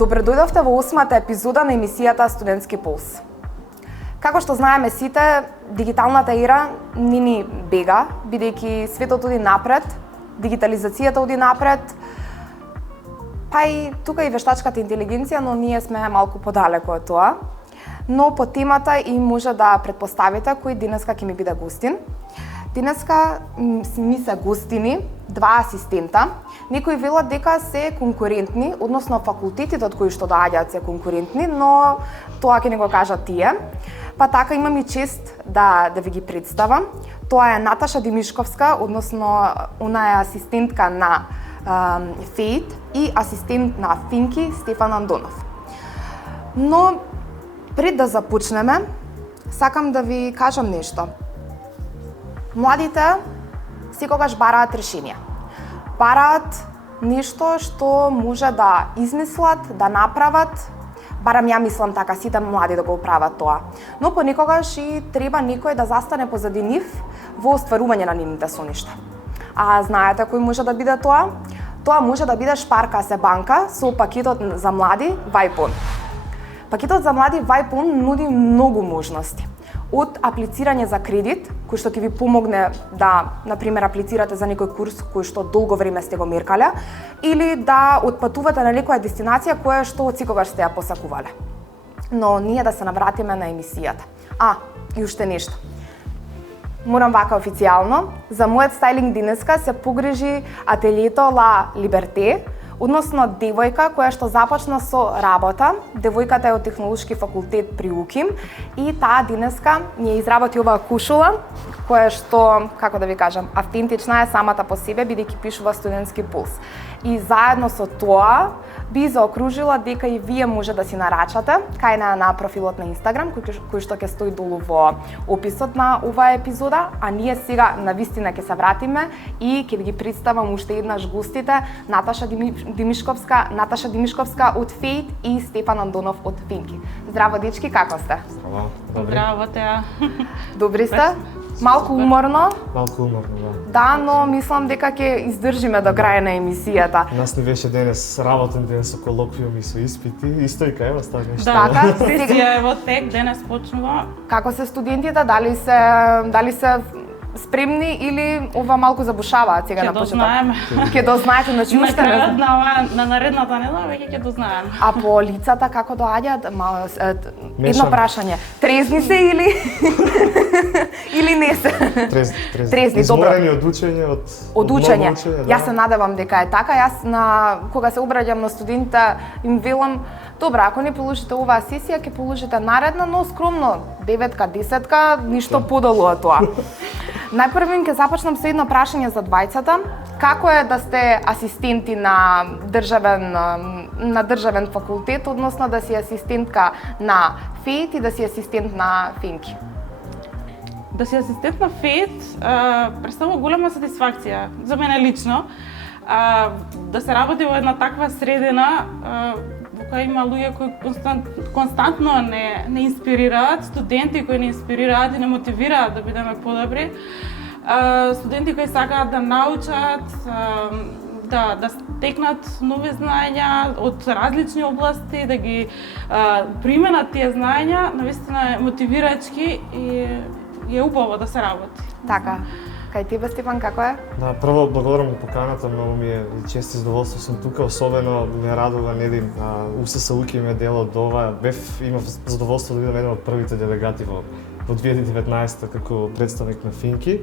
Добре дојдовте во 8-та епизода на емисијата Студентски пулс. Како што знаеме сите, дигиталната ера не ни бега, бидејќи светот оди напред, дигитализацијата оди напред, па и тука и вештачката интелигенција, но ние сме малку подалеку од тоа. Но по темата и може да претпоставите кој денеска ќе ми биде гостин. Денеска ми се гостини два асистента. Некои велат дека се конкурентни, односно факултетите од кои што доаѓаат се конкурентни, но тоа ќе не го кажат тие. Па така имам и чест да ви ги представам. Тоа е Наташа Димишковска, односно она е асистентка на ФЕИТ и асистент на Финки Стефан Андонов. Но пред да започнеме, сакам да ви кажам нешто. Младите секогаш бараат решенија. Бараат нешто што може да измислат, да направат, барам ја мислам така, сите млади да го прават тоа. Но понекогаш и треба некој да застане позади нив во остварување на нивните соништа. А знаете кој може да биде тоа? Тоа може да биде Шпарка се банка со пакетот за млади Вајпон. Пакетот за млади Вајпон нуди многу можности. Од аплицирање за кредит, кој што ќе ви помогне да, например, аплицирате за некој курс кој што долго време сте го меркале, или да отпатувате на некоја дестинација која што отсекогаш сте ја посакувале. Но ние да се навратиме на емисијата. И уште нешто. Морам вака официјално, за мојот стајлинг денеска се погрижи ателието Ла Либерте, односно девојка која што започна со работа. Девојката е од Технолошки факултет при УКИМ и таа денеска ни изработи оваа кушула, која што, како да ви кажам, автентична е самата по себе, бидејќи пишува Студентски пулс. И заедно со тоа би заокружила дека и вие може да си нарачате кај на профилот на Инстаграм, кој што ќе стои долу во описот на оваа епизода, а ние сега навистина ќе се вратиме и ќе ви ги представам уште еднаш гостите Наташа Димишковска од ФЕИТ и Стефан Андонов од Финки. Здраво дечки, како сте? Здраво, добри. Здраво, Теа. Добри сте? Малку уморно. Малку уморно, да. Да, но мислам дека ќе издржиме до крај на емисијата. Нас не беше денес работен ден со колоквиуми и со испити, исто и кај вас таа нешто. Така, сесија е во тек, денес почнува. Како се студентите, дали се спремни или ова малку забушаваат сега на почеток? Ќе дознаеме, значи уште не знаеме. На наредната недела веќе ќе дознаеме. А по лицата како доаѓаат? Едно прашање. Трезни се или не се? Трезни, добро. Изморени од учење, од учење. Да. Јас се надевам дека е така. Јас кога се обраќам на студентите им велам: добра, ако не положите оваа сесија, ќе положите наредна, но скромно, 9-ка, 10-ка, ништо подолу од тоа. Најпрво ќе започнам со едно прашање за двајцата. Како е да сте асистенти на државен факултет, односно да си асистентка на ФЕИТ и да си асистент на Финки? Да си асистент на ФЕИТ представува голема сатисфакција за мене лично. Да се работи во една таква средина во која има луѓе кои константно не инспирираат, студенти кои не инспирираат и не мотивираат да бидеме подобри, студенти кои сакаат да научат, да стекнат нови знаења од различни области, да ги применат тие знаења, навистина е мотивирачки и е убаво да се работи. Така. Кај тебе, Стефан, како е? Да, прво благодарам за поканата, многу ми е чест и задоволство сум тука, особено ме радува нели УСС УКИМ е дел од ова. Имав задоволство да бидам еден од првите делегати во 2019 како представник на Финки.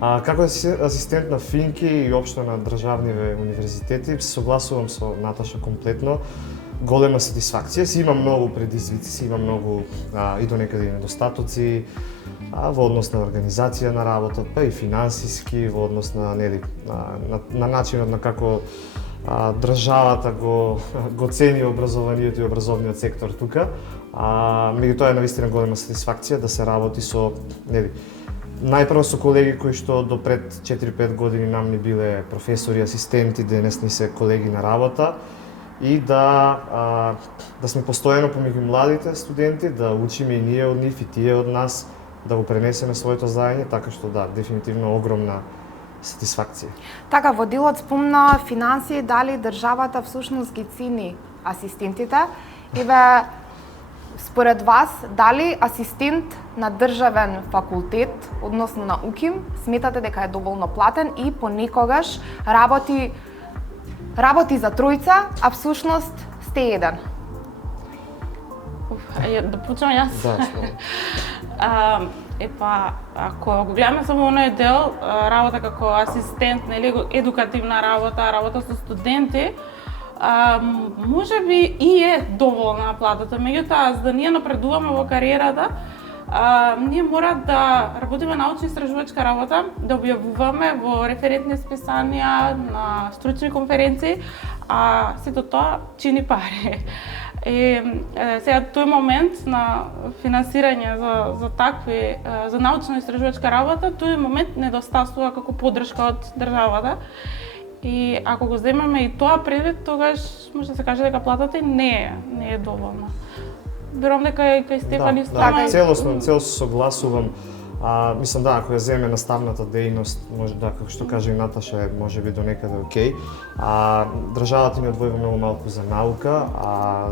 Како асистент на Финки и општо на државниве универзитети, се согласувам со Наташа комплетно. Голема сатисфакција, си има многу предизвици, си има многу и до некаде недостатоци во однос на организација на работа, па и финансиски, во однос на начинот на како државата го цени образованието и образовниот сектор тука. Меѓутоа е навистина голема сатисфакција да се работи со најпрво со колеги кои што до пред 4-5 години нам ни биле професори, асистенти, денес ни се колеги на работа и да сме постојано помеѓу младите студенти, да учиме и ние од нив и тие од нас, да го пренесеме своето знаење, така што да, дефинитивно огромна сатисфакција. Така, во делот спомна финансии, дали државата всушност ги цени асистентите. Еве, според вас, дали асистент на државен факултет, односно на УКИМ, сметате дека е доволно платен и понекогаш работи за тројца, а всушност сте еден? Да почнам јас? Да, ако го гледаме само оној дел, работа како асистент, нели, едукативна работа со студенти, може би и е доволна платата, меѓутоа, за да ние напредуваме во кариерата, ние мора да работиме научно-истражувачка работа, да објавуваме во референтни списанија, на стручни конференции, а сето тоа чини пари. И сега тој момент на финансирање за научно-истражувачка работа, тој момент недостасува како поддршка од државата. И ако го земеме и тоа предвид, тогаш може да се каже дека платата не е доволна. Верувам дека кај Стефан исто. Да, целосно согласувам. Мислам да, ако ја земе наставната дејност, може да, како што каже и Наташа, може би до некаде окей. Државата ни одвојува многу малку за наука,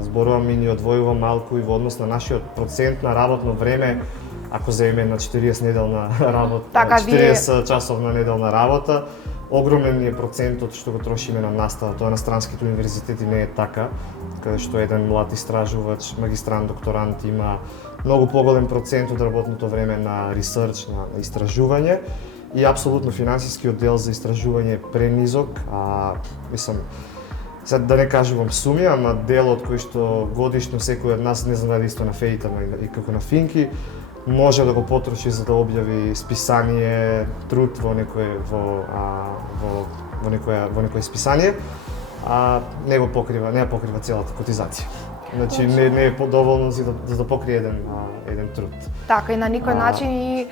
зборуваме и ни одвојува малку и во однос на нашиот процент на работно време, ако земеме на 40 неделна работа, 40 часовна неделна работа, огромен е процентот што го трошиме на настава. Тоа на странските универзитети не е така, каде што еден млад истражувач, магистрант, докторант има многу поголем процент од работното време на ресерч, на истражување и апсолутно финансискиот дел за истражување е пренизок. Мислам, сега да не кажувам суми, ама делот кој што годишно секој од нас, не знам дали исто на феите, и како на финки, може да го потроши за да објави списание, труд во некое списание, не ја покрива целата котизација. Значи не е подоволно за да покрие еден труд. Така и на никој начин и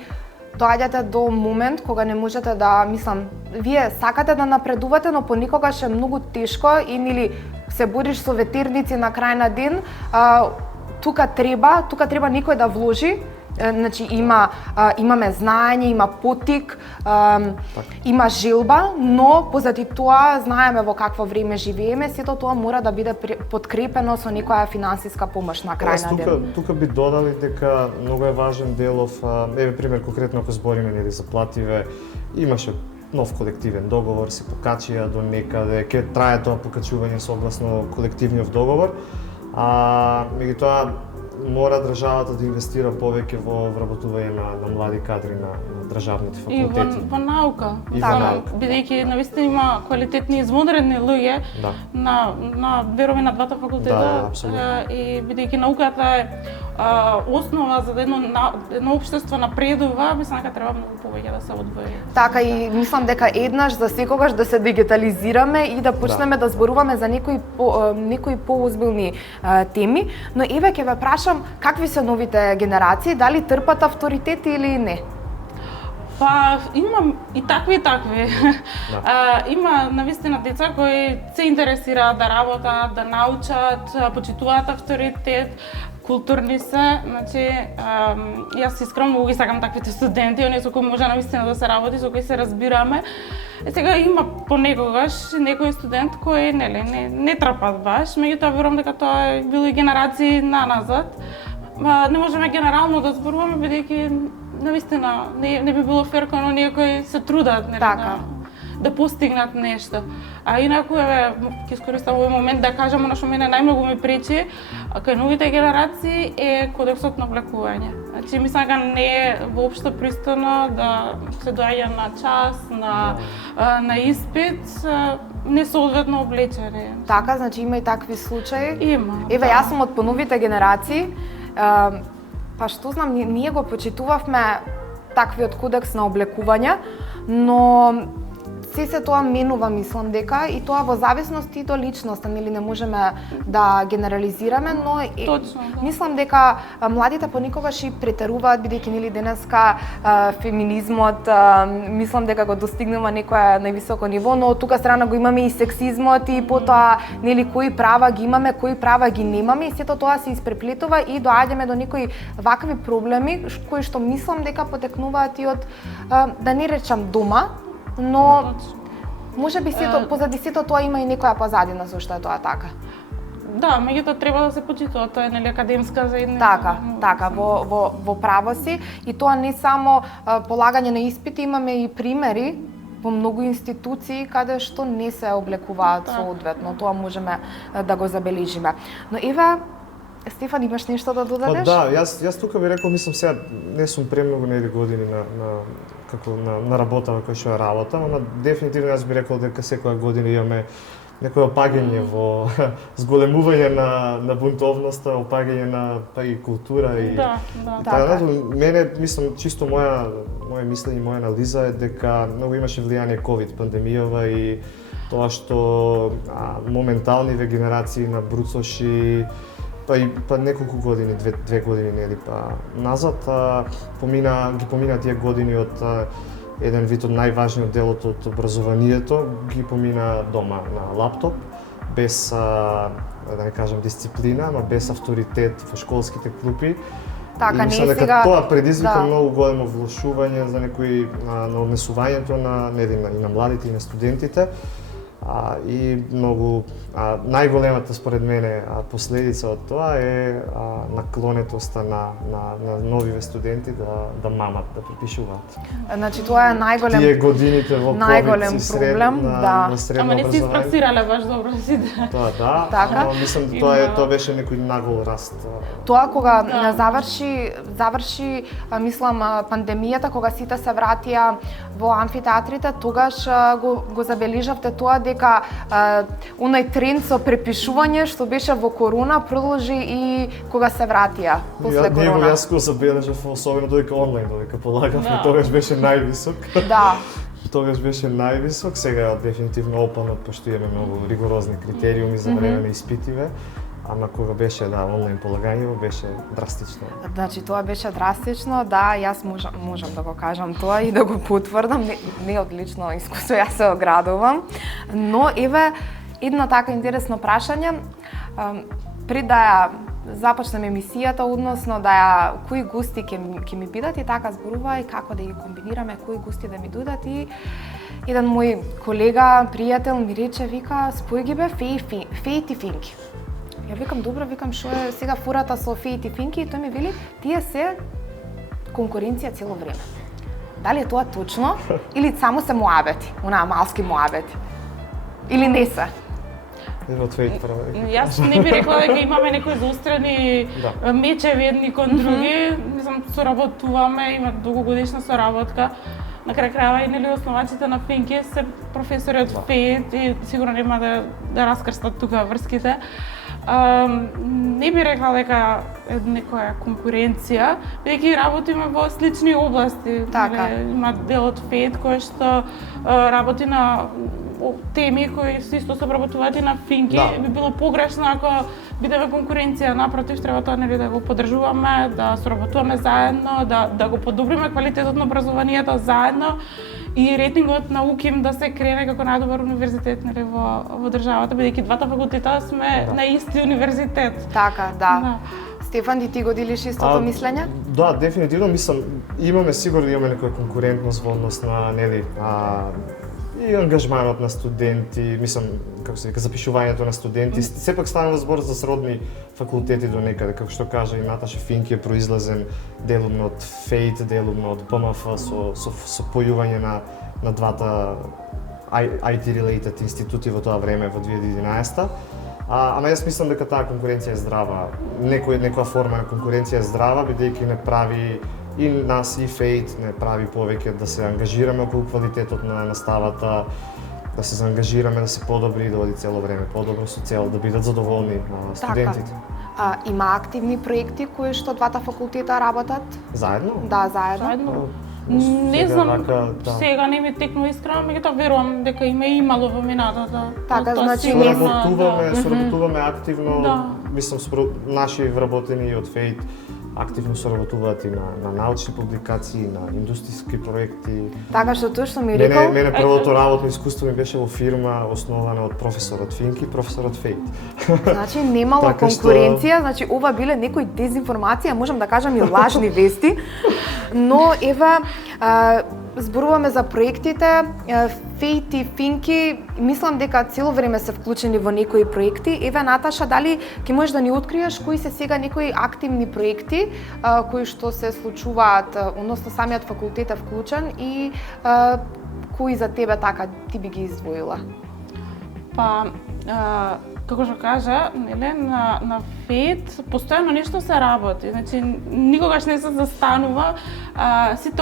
доаѓате до момент кога не можете да, мислам, вие сакате да напредувате, но понекогаш е многу тешко и нели се бориш со ветерници на крај на ден, тука треба некој да вложи. Значи имаме знаење, има поттик, има желба, но позади тоа знаеме во какво време живееме, сето тоа мора да биде подкрепено со некоја финансиска помош на крај на ден. Тука би додали дека многу е важен делов, еве пример конкретно ако збориме нели за плативе, имаше нов колективен договор, се покачија до некаде, ќе трае тоа покачување согласно колективниот договор, меѓутоа мора државата да инвестира повеќе во вработување на млади кадри на државните факултети. И во наука. И во наука. Бидејќи навистина има квалитетни извонредни луѓе на верови на двата факултета, и бидејќи науката е основа за да едно општество напредува, мислам дека треба многу повеќе да се одвои. Така и мислам дека еднаш за секогаш да се дигитализираме и да почнеме да зборуваме за некои поозбилни теми, но еве ќе ве прашам какви се новите генерации, дали трпат авторитети или не? Па има и такви. Има навистина деца кои се интересираат да работат, да научат, почитуваат авторитет, културни се, значи јас искрено многу ги сакам таквите студенти, оние со кои може навистина да се работи, со кои се разбираме. Сега има понекогаш некој студент кој не трпат баш, меѓутоа верувам дека тоа е било и генерации наназад. Не можеме генерално да зборуваме бидејќи навистина не би било фер кон оние кои се трудат да постигнат нешто. Инаку ќе искористам овој момент да кажам она што мене најмногу ми пречи кај новите генерации е кодексот на облекување. Значи мислам дека не е воопшто пристојно да се доаѓа на час, на испит несоодветно облечени. Така, значи има и такви случаи. Има. Еве јас сум од поновите генерации. Па што знам, ние го почитувавме таквиот кодекс на облекување, но се тоа менува, мислам дека, и тоа во зависност и до личноста, нели не можеме да генерализираме, но мислам дека младите понекогаш и претеруваат, бидејќи нели денеска феминизмот, мислам дека го достигнува некое највисоко ниво, но од тука страна го имаме и сексизмот и потоа нели кои права ги имаме, кои права ги немаме, и сето тоа се испреплетува и доаѓаме до некои вакви проблеми кои што мислам дека потекнуваат и од да не речам дома, но може би позади сето тоа има и некоја позадина зашто е тоа така. Да, меѓутоа треба да се почитува, тоа е нели академска заедница. Така, во право си, и тоа не само полагање на испити, имаме и примери во многу институции каде што не се облекуваат соодветно, тоа можеме да го забележиме. Но еве, Стефан, имаш нешто да додадеш? Да, јас тука би рекол, мислам сега не сум премногу нели години на работа во која што работам, ама дефинитивно јас би рекол дека секоја година имаме некој опаѓање во зголемување на бунтовноста, опаѓање на и култура и така. Мене мислам чисто моje мислење, моја анализа е дека многу имаше влијание ковид пандемијава и тоа што моменталниве генерации на бруцоши па неколку години, две години нели назад ги помина тие години од еден вид од најважниот делот од образованието, ги помина дома на лаптоп, без да не кажам дисциплина, ама без авторитет во школските клупи. Така, и не сега тоа предизвика многу големо влошување за некои на однесувањето на младите и на студентите. И многу најголемата според мене последица од тоа е наклонетоста на новиве студенти да мамат, да препишуваат. Значи тоа е најголем тие годините во најголем проблем, на средно Ама не си образование. испрактирале баш добро сите. Тоа да, Така. но мислам тоа беше некој нагол раст. Тоа кога заврши мислам пандемијата, кога сите се вратија во амфитеатрите, тогаш го забележавте тоа дека онај тренд со препишување што беше во корона продолжи и кога се вратија после корона. Јас го забележав особено додека онлайн, додека полагавме, тогаш беше највисок. Да. Тогаш беше највисок, сега дефинитивно опадна, пошто имаме многу ригорозни критериуми за време на испитиве. Ама кога беше онлайн полагањето беше драстично. Значи тоа беше драстично, да, јас можам да го кажам тоа и да го потврдам, не одлично искуство, јас се оградувам. Но еве едно така интересно прашање, пред да ја започнеме емисијата, односно кои гости ќе ми бидат и така зборува и како да ги комбинираме, кои гости да ми додат и еден мој колега, пријател ми рече, вика, спој ги бе Фејт и Финки. Ја викам, добро, што е сега фурата со Фејт и Финки, и тој ми вели, тие се конкуренција цело време. Дали е тоа точно или само се муабети, онаа малски муабети? Или не се? Ево твој права. Јас не би рекла дека имаме некои заострени мечеви едни кон други. Мислам, соработуваме, има долгогодишна соработка. На крај крајава и нели основачите на Финки се професори од Фејт и сигурно нема да раскрстат тука врските. Не би рекла дека е некоја конкуренција, бидејќи работиме во слични области. Така. Има дел од Фејт кој што работи на теми кои се исто се обработуваат и на Финки. Би било погрешно ако бидеме конкуренција, напротив, треба тоа нели да го поддржуваме, да соработуваме заедно, да го подобриме квалитетот на образованието заедно и рейтингот на УКИМ да се крене како најдобар универзитет нели во државата, бидејќи двата факултета сме на исти универзитет. Така, да. Стефан, ти го делиш истото мислење? Да, дефинитивно мислам, сигурно имаме некоја конкурентност во однос на нели и ангажманот на студенти, мислам, како се вика, запишувањето на студенти. Сепак станува збор за сродни факултети до некаде, како што кажа и Наташа, Финки е произлезен делумно од Фејт, делумно од ПМФ со појување на двата IT-related институти во тоа време, во 2011. Ама јас мислам дека таа конкуренција е здрава. Некоја форма на конкуренција е здрава, бидејќи не прави и нас и Фејт не прави повеќе да се ангажираме околу квалитетот на наставата, да се заангажираме да се подобри и да оди цело време подобро со цел да бидат задоволни студентите. Има активни проекти кои што двата факултета работат? Заедно? Да, заедно. Не знам, сега не ми текнува искрено, меѓутоа верувам дека имало во минатата. Така, значи соработуваме активно, мислам наши вработени од Фејт активно соработуваат и на научни публикации, на индустријски проекти. Така што тоа што ми рекол... Мене првото работно искуство ми беше во фирма основана од професорот Финки, професорот Фејт. Значи немало конкуренција, значи ова биле некои дезинформација, можам да кажам и лажни вести, но еве зборуваме за проектите. Фејт и Финки, мислам дека цело време се вклучени во некои проекти. Еве, Наташа, дали ќе можеш да ни откриеш кои се сега некои активни проекти кои што се случуваат, односно самиот факултет е вклучен и кои за тебе така ти би ги издвоила? Па, како што кажа, нели, на ФЕД постојано нешто се работи. Значи никогаш не се застанува во сите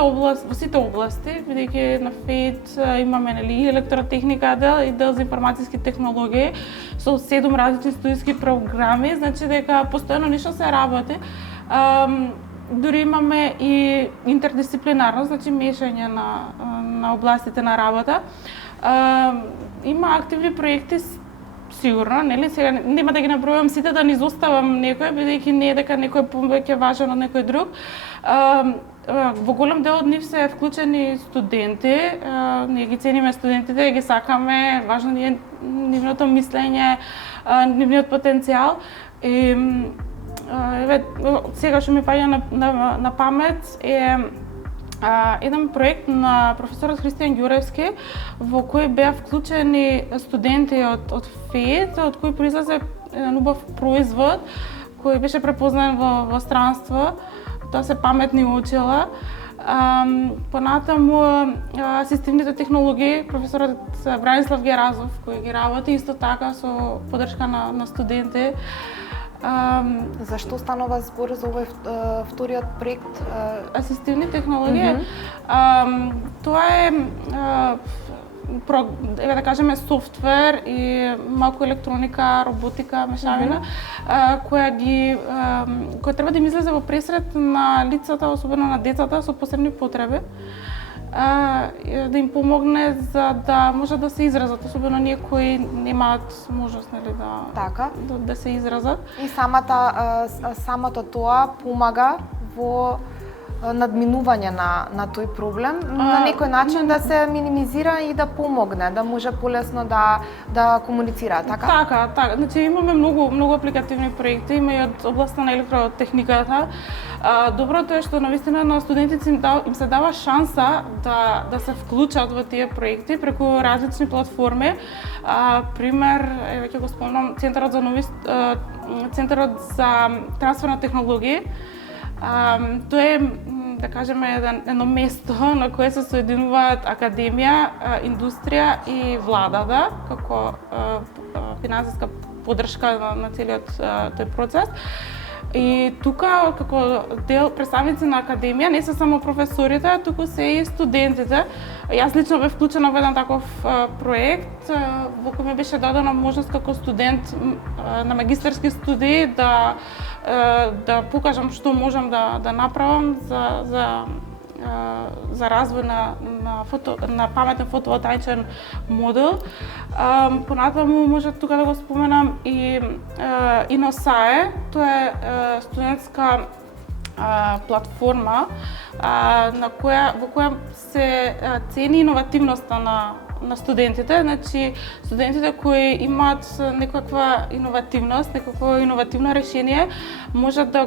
области, бидејќи на ФЕД имаме, нели, и електротехника дел и дел за информатиски технологии со 7 различни студиски програми, значи дека постојано нешто се работи. Дури имаме и интердисциплинарно, значи мешање на областите на работа. Има активни проекти, сигурно, нели? Сега нема да ги набројувам сите, да не изоставам некој, бидејќи не е дека некој повеќе важен од некој друг. Во голем дел од нив се вклучени студенти, ние ги цениме студентите, ги сакаме, важно ни е нивното мислење, нивниот потенцијал. Еве, сега што ми паѓа на памет е еден проект на професорот Христијан Ѓуревски, во кој беа вклучени студенти од ФЕД, од кој произлезе еден убав производ кој беше препознан во странство. Тоа се паметни учила. Понатаму асистивните технологии, професорот Бранислав Геразов, кој ги работи исто така со поддршка на студенти. Зашто станува збор за овој вториот проект? Асистивни технологии. Тоа е еве да кажеме софтвер и малку електроника, роботика, мешавина, која треба да им излезе во пресред на лицата, особено на децата со посебни потреби, да им помогне за да може да се изразат, особено оние кои немаат можност, нели, да се изразат. И самото тоа помага во надминување на тој проблем, на некој начин да се минимизира и да помогне, да може полесно да комуницира, така? Така. Значи имаме многу апликативни проекти, има и од областта на електротехниката. Доброто е што навистина на студентите им се дава шанса да се вклучат во тие проекти преку различни платформи. Пример, еве ќе го спомнам, Центарот за трансферна технологија. Тоа е, да кажеме, едно место на кое се соединуваат академија, индустрија и владата како финансиска поддршка на целиот тој процес. И тука, како представници на академија, не се само професорите, туку се и студентите. Јас лично бев вклучена во еден таков проект, во кој ми беше дадена можност како студент на магистарски студии да покажам што можам да направам за развој на паметен фотоволтаичен модел. Понатаму може тука да го споменам и Иносае, тоа е студентска платформа во која се цени иновативноста на студентите, значи студентите кои имаат некаква иновативност, некакво иновативно решение, можат да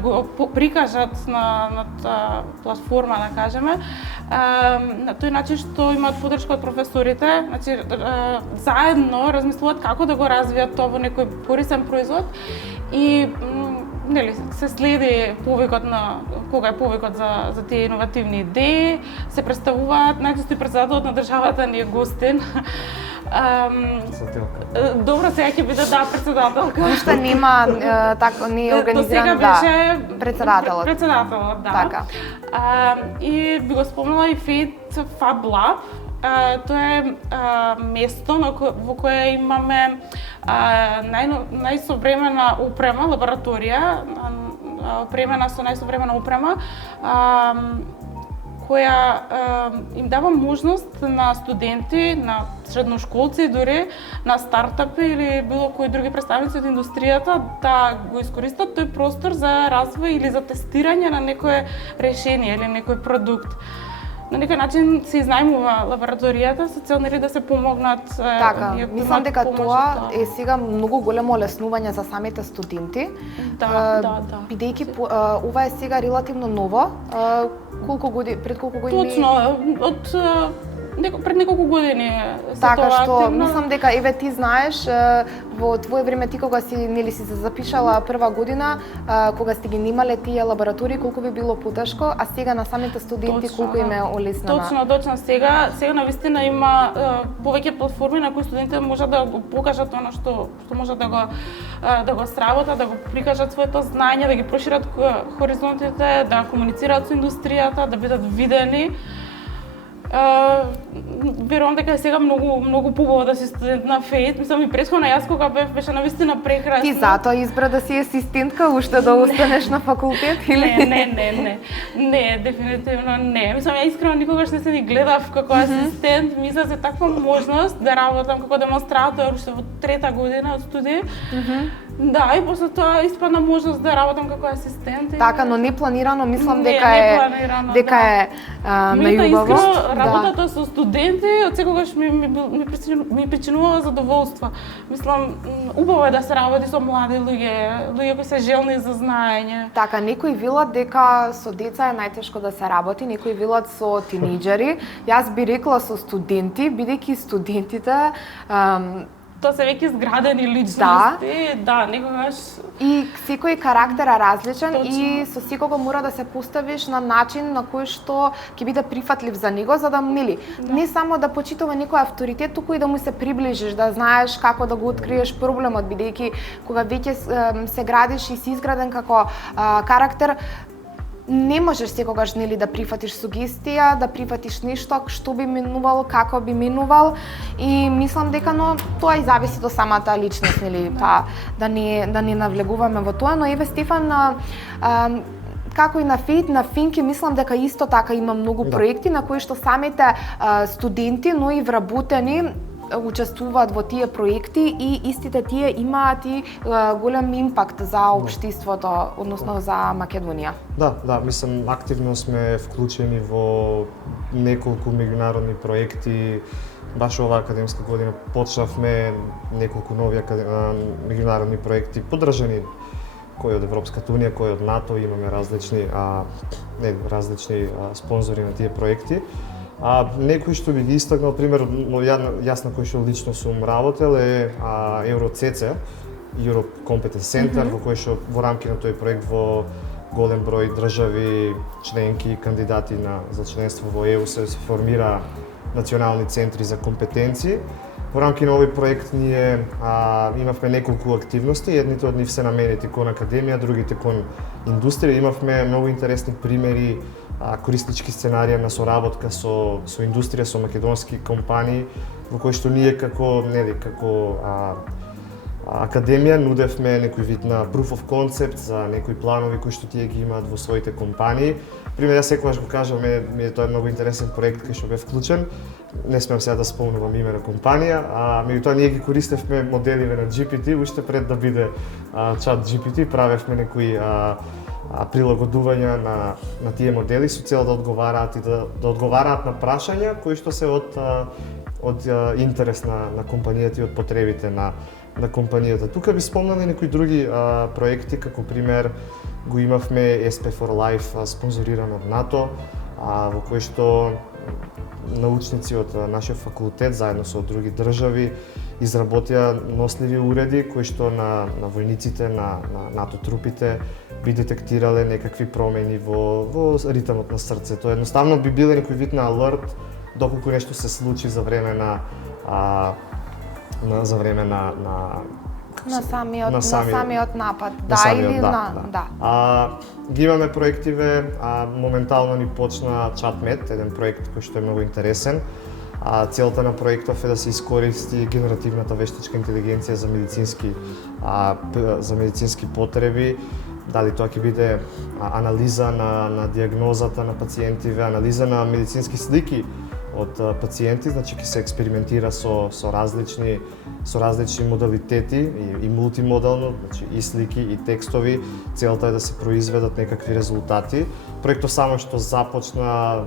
го прикажат на таа платформа, да кажеме, на тој начин што имаат поддршка од професорите, значи заедно размислуваат како да го развијат тоа во некој корисен производ и нели се следи повикот кога е повикот за тие иновативни идеи, се представуваат, најчесто и председателот на државата ни е гостин. Добро, сега ќе биде председателка. Уште нема не е организиран председателот. Председателот, да. Така. И би го спомнала и FED Fab Lab. Тоа е место во кое имаме најсовремена опрема, лабораторија, опремена со најсовремена опрема, која им дава можност на студенти, на средношколци, дури на стартапи или било кои други представници од индустријата да го искористат тој простор за развој или за тестирање на некое решение или некој продукт. На некој начин се изнајмува лабораторијата со цел да се помогнат. Така, мислам дека тоа е сега многу големо олеснување за самите студенти. Да. Бидејќи ова е сега релативно ново. Пред колку години? Точно, од пред неколку години се Така тоа што активно. мислам дека еве ти знаеш во твое време ти кога си нели си се запишала прва година, кога сте ги немале тие лаборатории, колку би било потешко, а сега на самите студенти Точно, колку им е олеснена. Точно. Сега навистина има повеќе платформи на кои студентите можат да го покажат она што можат да го сработат, да го прикажат своето знаење, да ги прошират хоризонтите, да комуницираат со индустријата, да бидат видени. Верувам дека сега многу побава да си студент на ФЕИТ. Мислам и претходно јас кога беше навистина прекрасно. Ти затоа избра да си асистентка уште да останеш на факултет или Не, дефинитивно не. Мислам ја искрено никогаш не се ни гледав како асистент. Мисля за таква можност да работам како демонстратор уште во трета година од студија. Да, и после тоа испадна можност да работам како асистент. Така, но не планирано, мислам дека да. е најубаво. Работата со студенти од секогаш ми причинувала задоволство. Мислам, убаво е да се работи со млади луѓе кои се желни за знаење. Така, некои велат дека со деца е најтешко да се работи, некои велат со тинејџери. Јас би рекла со студенти, бидејќи студентите Тоа се веќе зградени личности, да, некогаш... И секој карактер е различен. Точно. И со секого мора да се поставиш на начин на кој што ќе биде прифатлив за него, за да не само да почитува некој авторитет, туку и да му се приближиш, да знаеш како да го откриеш проблемот, бидејќи кога веќе се градиш и си изграден како карактер, не можеш секогаш да прифатиш сугестија, да прифатиш нешто што би минувало, како би минувал, и мислам дека тоа и зависи до самата личност, па да не навлегуваме во тоа, но еве Стефан, како и на ФЕИТ, на Финки, мислам дека исто така има многу проекти на кои што самите студенти, но и вработени учествуваат во тие проекти и истите тие имаат и голем импакт за општеството, односно за Македонија. Да, мислам активно сме вклучени во неколку меѓународни проекти. Баш оваа академска година почнавме неколку нови меѓународни проекти поддржани, кои од Европската унија, кои од НАТО, имаме различни спонзори на тие проекти. Некои што би ги истакнал, пример, јас на кој што лично сум работел е EuroCC, Europe Competence Center, во кој што во рамки на тој проект во голем број држави, членки, кандидати за членство во ЕУ се формира национални центри за компетенции. Во рамки на овој проект ние имавме неколку активности, едните од нив се наменети кон академија, другите кон индустрија. Имавме многу интересни примери, кориснички сценарија на соработка со индустрија, со македонски компании, во кои што ние како академија нудевме некој вид на proof of concept за некои планови кои што тие ги имаат во своите компании. Пример, јас секогаш го кажам, ми е тоа многу интересен проект кој што бе вклучен. Не смеам сега да спомнувам име на компанија, меѓутоа ние ги користевме моделиве на GPT уште пред да биде чат GPT, правевме некои прилагодувања на тие модели со цел да одговараат и да одговараат на прашања кои што се од интерес на компанијата и од потребите на компанијата. Тука би спомнал и некои други проекти, како пример го имавме SP for Life, спонзориран од НАТО, во кој што научници од нашиот факултет заедно со други држави изработија носливи уреди кои што на војниците, на НАТО трупите би детектирале некакви промени во ритмот на срцето. Едноставно би биле некој вид на алерт доколку нешто се случи за време на самиот напад. Ги имаме проективе, моментално ни почна ChatMed, еден проект кој што е многу интересен. Целта на проектов е да се искористи генеративната вештачка интелигенција за медицински потреби. Дали тоа ќе биде анализа на диагнозата на пациентиве, анализа на медицински слики од пациенти, значи ќе се експериментира со различни модалитети и мултимодално, значи и слики и текстови. Целта е да се произведат некакви резултати. Проектот само што започна,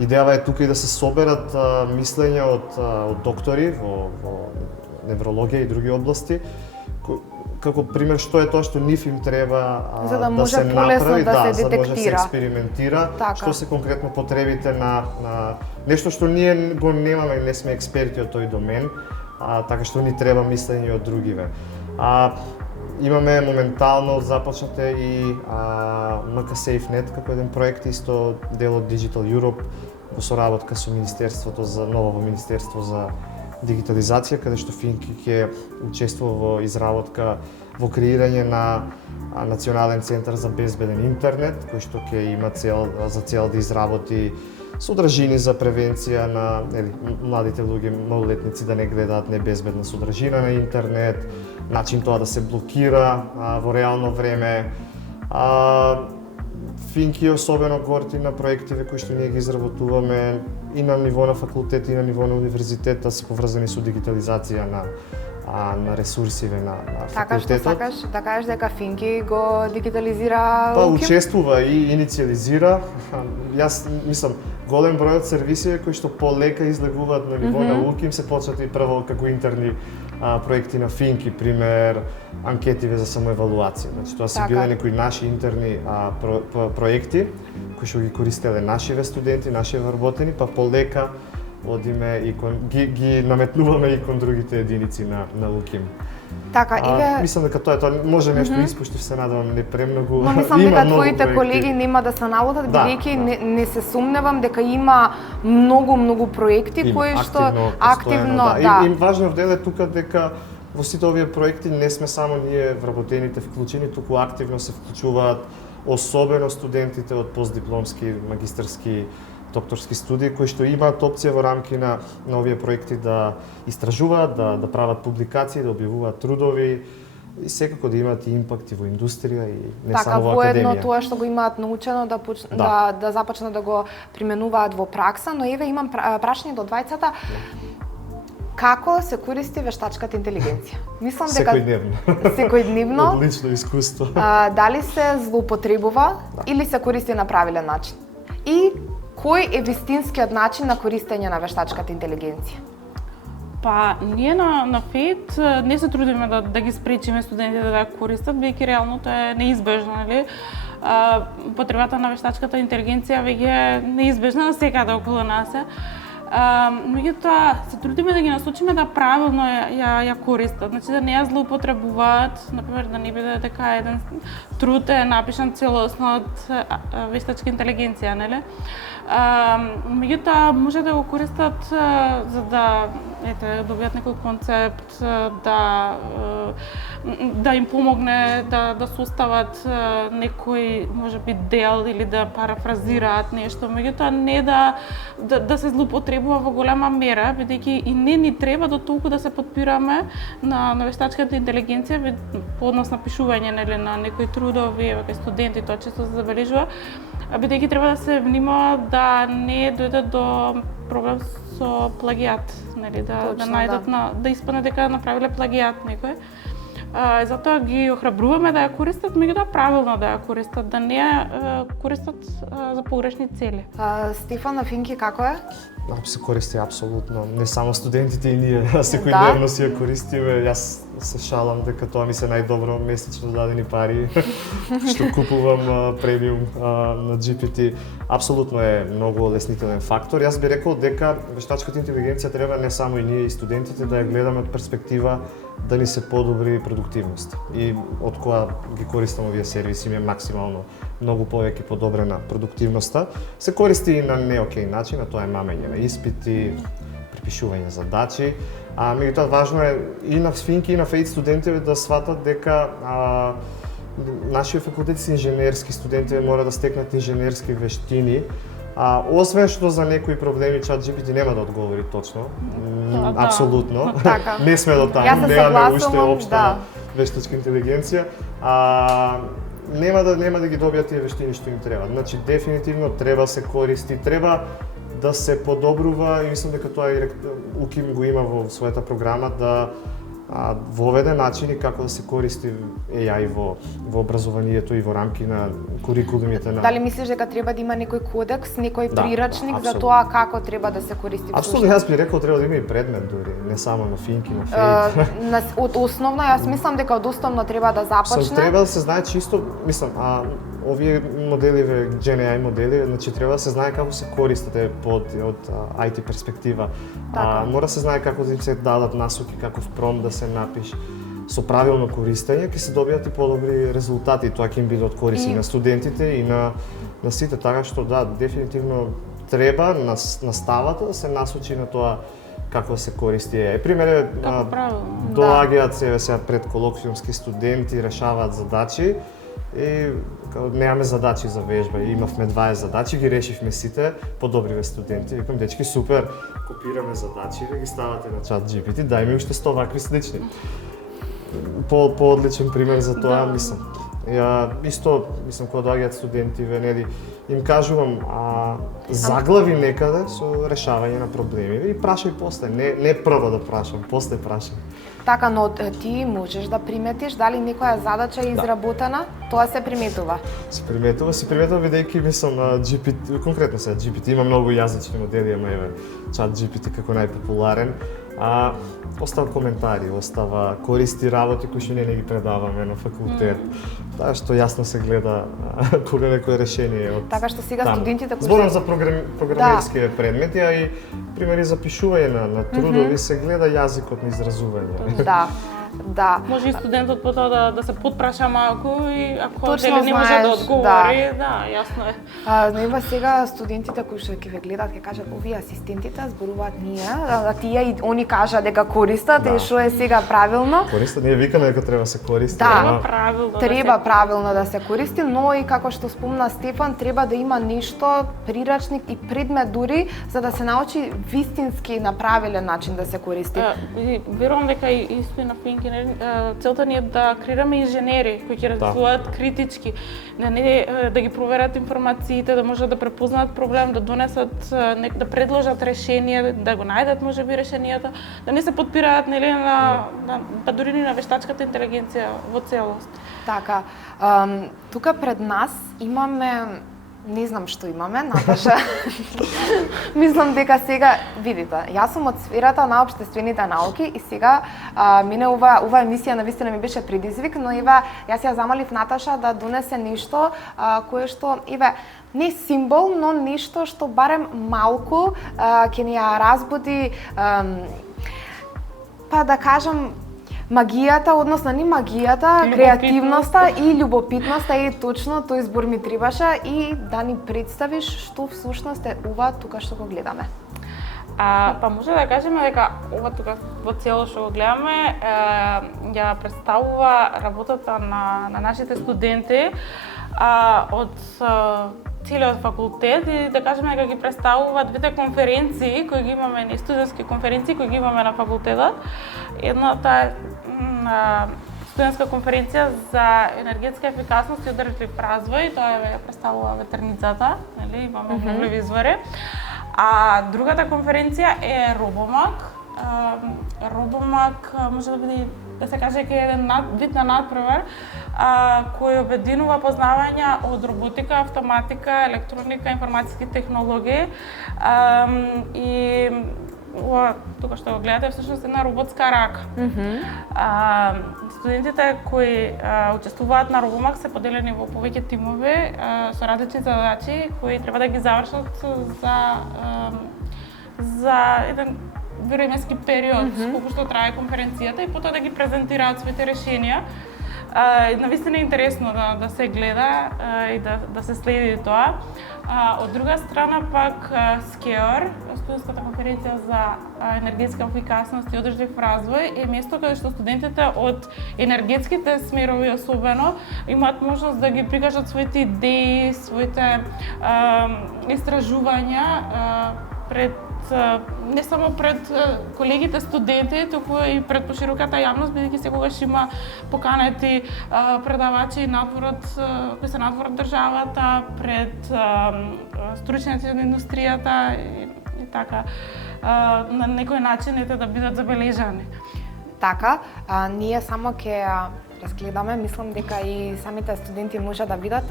идејава е тука и да се соберат мислења од доктори во неврологија и други области, како пример што е тоа што нив им треба За да да може се полесно направи, да се за да може да се детектира. експериментира, Така. што се конкретно потребите на нешто што ние го немаме и не сме експерти од тој домен, така што ни треба мислење од другиве. Имаме моментално започнате и MK SafeNet како еден проект, исто дел од Digital Europe, во соработка со Министерството за ново Министерство за дигитализација, каде што Финки ќе учествува во изработка, во креирање на Национален центар за безбеден интернет, кој што ќе има за цел да изработи содржини за превенција на младите луѓе, малолетници да не гледаат небезбедна содржина на интернет, начин тоа да се блокира во реално време. Финки е особено горди на проективе кои што ние ги изработуваме и на ниво на факултет и на ниво на универзитет, се поврзани со дигитализација на ресурсиве на Така што факултетот. сакаш да кажеш дека Финки го дигитализира Па УКИМ? учествува и инициализира. Јас мислам, голем број од сервисите кои што полека излегуваат на ниво на УКИМ се почнати прво како интерни проекти на Финки, пример анкетиве за самоевалуација. Значи тоа се Така. биле некои наши интерни проекти кои што ги користеле нашиве студенти, нашиве вработени, па полека одиме и ги наметнуваме и кон другите единици на УКИМ. Така, Иве, Мислам дека тоа може нешто испуштив, се надевам не премногу. но мислам Има дека многу твоите проекти. колеги нема да се налутат, Да, бидејќи да. не се сумневам дека има многу проекти Има, кои што активно, активно, постојано, да. И важно дел е тука дека во сите овие проекти не сме само ние вработените вклучени, туку активно се вклучуваат особено студентите од постдипломски, магистарски, докторски студии кои што имаат опција во рамки на овие проекти да истражуваат, да прават публикации, да објавуваат трудови и секако да имаат и импакти во индустрија и не Така, само во воедно академија. тоа што го имаат научено Да. да започнат да го применуваат во пракса, но еве имам прашање до двајцата. Како се користи вештачката интелигенција? Мислам дека Секојдневно. секојдневно. Од лично искуство. Дали се злоупотребува или се користи на правилен начин? И кој е вистинскиот начин на користење на вештачката интелигенција? Па, ние на ФЕД не се трудиме да ги спречиме студентите да ја користат, бидејќи реално тоа е неизбежно, нели? Потребата на вештачката интелигенција веќе е неизбежна секаде околу нас е. Меѓутоа, се трудиме да ги насочиме да правилно ја користат, значи да не ја злоупотребуваат, например да не биде дека еден труд е напишан целосно од вештачка интелигенција, нели? Меѓутоа, може да го користат за да добијат некој концепт, да им помогне да состават некој можеби дел или да парафразираат нешто, меѓутоа не да се злоупотребува во голема мера, бидејќи и не ни треба до толку да се подпираме на вештачката интелигенција по однос на пишување, нели, на некои трудови, кај студенти тоа често се забележува, бидејќи треба да се внимава да не дојде до проблем со плагиат, нели, да најдат да испадне дека направиле плагиат некој. Затоа ги охрабруваме да ја користат, меѓутоа правилно да ја користат, да не ја користат за погрешни цели. Стефан, на Финки како е? Се користи апсолутно, не само студентите и ние, секојдневно си ја користиме. Јас се шалам дека тоа ми се најдобро месечно дадени пари што купувам премиум на GPT. Апсолутно е многу олеснителен фактор. Јас би рекол дека вештачката интелигенција треба не само и ние и студентите да ја гледаме од перспектива да ни се подобри продуктивност. И од која ги користам овие сервиси ми е максимално многу повеќе подобрена продуктивноста. Се користи и на неокей начин, а тоа е мамење на испити, припишување задачи. Меѓутоа важно е и на Финки и на ФЕД студентите да сватат дека нашиот факултет се инженерски, студентите мора да стекнат инженерски вештини. Освен што за некои проблеми ChatGPT нема да одговори точно, апсолутно. Така. Не сме до таму, Јас се немаме уште согласувам, општа вештачка интелигенција. Нема да ги добијат тие вештини што им треба. Значи дефинитивно треба се користи, треба да се подобрува и мислам дека тоа и УКИМ го има во својата програма да воведе начини како да се користи AI во образованието и во рамки на курикулумите на... Дали мислиш дека треба да има некој кодекс, некој Да, прирачник за апсолутно. тоа како треба да се користи Апсолутно, јас би рекол треба да има и предмет дури, не само на финки, на фейт. Од основно, јас мислам дека од основно треба да започне. Треба да се знае чисто, мислам, овие модели, Gen AI модели, значи треба да се знае како се користат од IT перспектива. Така. Мора да се знае како да им се дадат насоки, каков промпт да се напише. Со правилно користење ќе се добијат и подобри резултати, тоа ќе им биде од корист и на студентите и на сите, така што да, дефинитивно треба наставата да се насочи на тоа како да се користи AI. Пример, доаѓаат се сега пред колоквиумски студенти, решаваат задачи и немаме задачи за вежба, имавме 20 задачи, ги решивме сите, подобриве студенти. Викам, дечки, супер, копираме задачи, ги ставате на ChatGPT, дај ми уште 100 вакви слични. По-одличен пример за тоа, мислам. Исто, мислам, кога доаѓаат студенти, нели, им кажувам заглави некаде со решавање на проблеми и прашај после, не прво да прашам, после прашам. Така, но ти можеш да приметиш дали некоја задача е изработена, тоа се приметува. Се приметува бидејќи мислам GPT, конкретно сега GPT има многу јазични модели, ама еве ChatGPT како најпопуларен. Остава коментари, остава користи работи кои што не ги предаваме на факултет. Таа што јасно се гледа кога некое решение од Така што сега студентите кои зборам за програмерски предмети, а и примери за пишување на трудови се гледа јазикот на изразување. Да. Може и студентот потоа да се подпраша малку и ако Точно не може да знаеш, одговори, јасно е. Нева сега студентите кои што ќе ве гледат ќе кажат овие асистентите зборуваат ние, а тие и они кажат дека користат и што е сега правилно. Користат, ние викаме дека треба да се користи. Треба правилно да се користи, но и како што спомна Стефан, треба да има нешто, прирачник и предмет дури за да се научи вистински на правилен начин да се користи. Верувам дека и исто и на финки, целта ни е да креираме инженери кои ќе размислуваат критички, да ги проверат информациите, да можат да препознаат проблем, да донесат, да предложат решение, да го најдат можеби решенијата, да не се подпираат нели па дури на вештачката интелигенција во целост. Така, тука пред нас имаме, не знам што имаме, Наташа. Мислам дека сега, видите, јас сум од сферата на општествените науки и сега мене ова емисија навистина ми беше предизвик, но јас ја замолив Наташа да донесе нешто кое што не символ, но нешто што барем малку ќе ни ја разбуди, па да кажам, магијата, односно не магијата, креативноста и љубопитноста, точно тој збор ми требаше и да ни представиш што всушност е ова тука што го гледаме. Па може да кажеме дека ова тука во цело што го гледаме ја представува работата на нашите студенти од целиот факултет и да кажеме дека ги представува двете конференции кои ги имаме, не студентски конференции кои ги имаме на факултетот. Едната е студентска конференција за енергетска ефикасност и одржлив развој, тоа ја представува ветерницата, нели, имаме обновливи извори. А другата конференција е Робомак. Робомак може да биде, да се каже, дека е еден вид на надпревар кој обединува познавања од роботика, автоматика, електроника, информатски технологии и ова тука што го гледате всушност една роботска рака. Студентите кои учествуваат на Робомак се поделени во повеќе тимови со различни задачи кои треба да ги завршат за еден временски период колку што трае конференцијата и потоа да ги презентираат своите решенија. Навистина е интересно да се гледа и да се следи тоа. Од друга страна пак SCEOR, студентската конференција за енергетска ефикасност и одржлив развој, е место каде што студентите од енергетските смерови особено имаат можност да ги прикажат своите идеи, своите истражувања пред не само пред колегите студенти, туку и пред пошироката јавност, бидејќи секогаш има поканети предавачи надворот кои се надвор од државата, пред стручњаци од индустријата и така на некој начин да бидат забележани. Така, ние само ќе разгледаме, мислам дека и самите студенти може да видат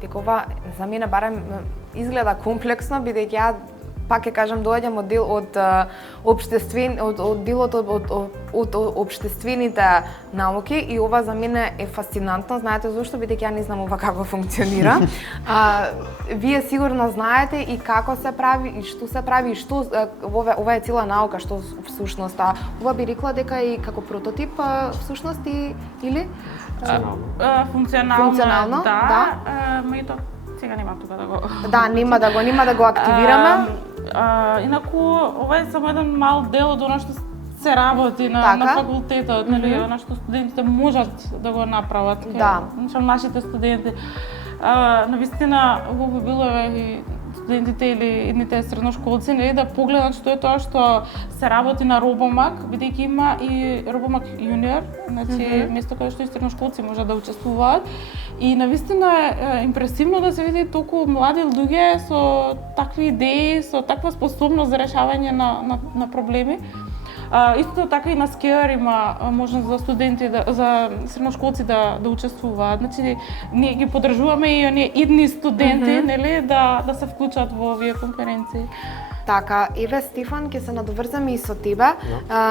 дека ова за мене барем изгледа комплексно, бидејќи ја пак ќе кажам доаѓам од дел од делот од општествените науки и ова за мене е фасцинантно. Знаете зошто? Бидејќи ја не знам ова како функционира. Вие сигурно знаете и како се прави и што се прави и што ова е цела наука што всушност ова би рекла дека и како прототип всушност или функционално, да. Меѓутоа сега нема тука да го. Да, нема да го активираме. Инаку ова е само еден мал дел од она што се работи на факултетот, нели, она што студентите можат да го направат. Да. Нашите студенти. Навистина, убаво би било и студентите или едните средношколци, нели, да погледнат што е тоа што се работи на Робомак, бидејќи има и Робомак јуниор, значи место каде што и средношколци можат да учествуваат. И навистина е импресивно да се види толку млади луѓе со такви идеи, со таква способност за решавање на проблеми. Исто така и на Скеар има можност за студенти, за средношколци да учествуваат. Значи, ние ги поддржуваме и оние идни студенти, нели, да се вклучат во овие конференции. Така, еве Стефан, ќе се надоврзам и со тебе.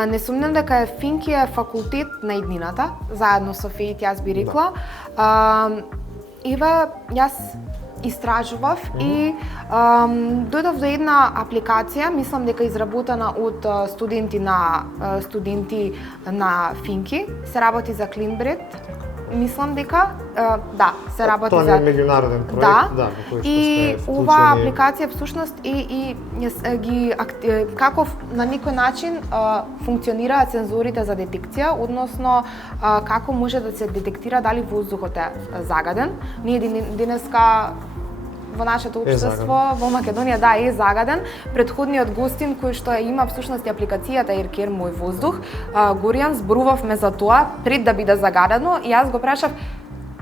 Не сумнам дека Финки е факултет на иднината, заедно со ФЕИТ, јас би рекла. Еве, јас истражував и дојдов до една апликација, мислам дека изработена од студенти на Финки, се работи за Клинбред. Мислам дека се работи тоа за е меѓународен проект, во кој што и сте оваа апликација всушност и ги како на некој начин функционираат сензорите за детекција, односно како може да се детектира дали воздухот е загаден. Ние денеска во нашето општество во Македонија е загаден. Предходниот гостин кој што има всушност апликацијата Aircare Мој воздух, Горијан, зборувавме за тоа пред да биде загадено и јас го прашав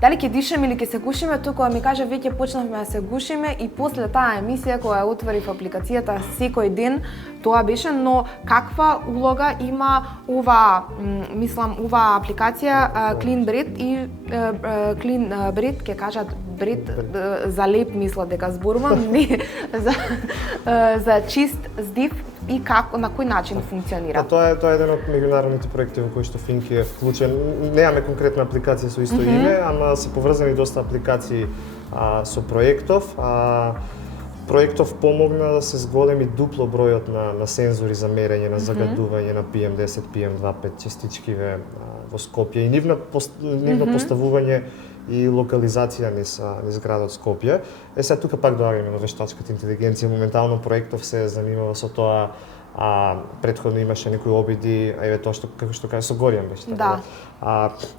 дали ќе дишеме или ќе се гушиме, тој кога ми кажа веќе почнавме да се гушиме и после таа емисија која ја отворив апликацијата секој ден, тоа беше, но каква улога има ова апликација Клинбред и Клинбред ќе кажат бред за леп мисла дека зборувам, не за чист здив и како на кој начин функционира. Тоа е еден од меѓународните проекти во кои што Финки е вклучен. Немаме конкретна апликација со исто име, ама се поврзани доста апликации со проектов. Проектов помогна да се зголеми дупло бројот на сензори за мерење на загадување на PM10, PM2,5 частичкиве во Скопје и нивно поставување и локализација низ градот Скопје. Сега тука пак доаѓаме на вештачката интелигенција. Моментално проектов се занимава со тоа. Претходно имаше некои обиди, еве тоа што како што кажа со Горијан беше така.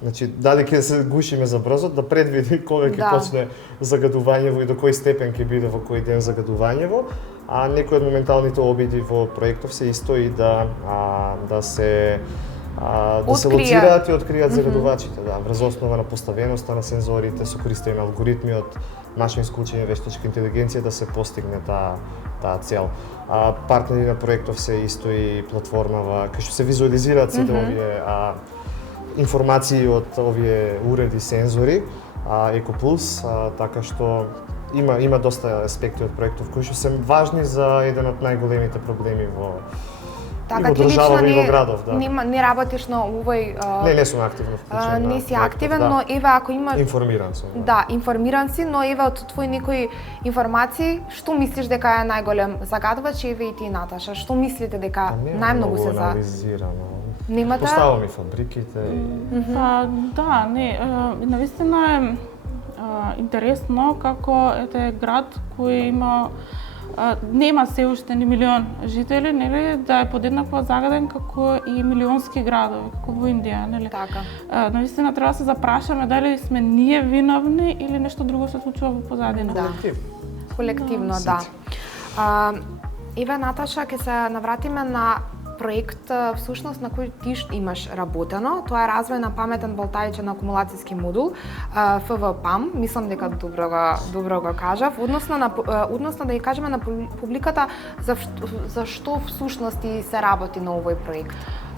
Значи дали ќе се гушиме за брзо да предвиди кога ќе почне загадувањево и до кој степен ќе биде во кој ден загадувањево. Некои од моменталните обиди во проектов се исто и да се лоцираат и откријат загадувачите, врз основа на поставеноста на сензорите со користење на алгоритми од машинско учење, вештачка интелигенција да се постигне таа цел. Партнери на проектов се исто и платформава кај што се визуализираат сите овие информации од овие уреди сензори, EcoPulse, така што има доста аспекти од проектов кои што се важни за еден од најголемите проблеми во држава и во градов, не работиш на овој Не сум активно вклучен. Не си активен, но еве ако има информиран сум. Да, информиран си, но еве од твои некои информации, што мислиш дека е најголем загадувач, еве и ти Наташа, што мислите дека најмногу се Немате? Поставаме фабриките. Навистина е интересно како град кој има нема се уште ни милион жители, нели, да е подеднакво загаден како и милионски градови, како во Индија, нели? Така. Навистина треба да се запрашаме дали сме ние виновни или нешто друго се случува во позадина. Колективно, да. Еве Наташа, ќе се навратиме на проект всушност на кој ти имаш работено. Тоа е развој на паметен волтаичен акумулацијски модул, ФВПАМ. Мислам дека добро го кажав. Односно да ја кажеме на публиката за што всушност се работи на овој проект.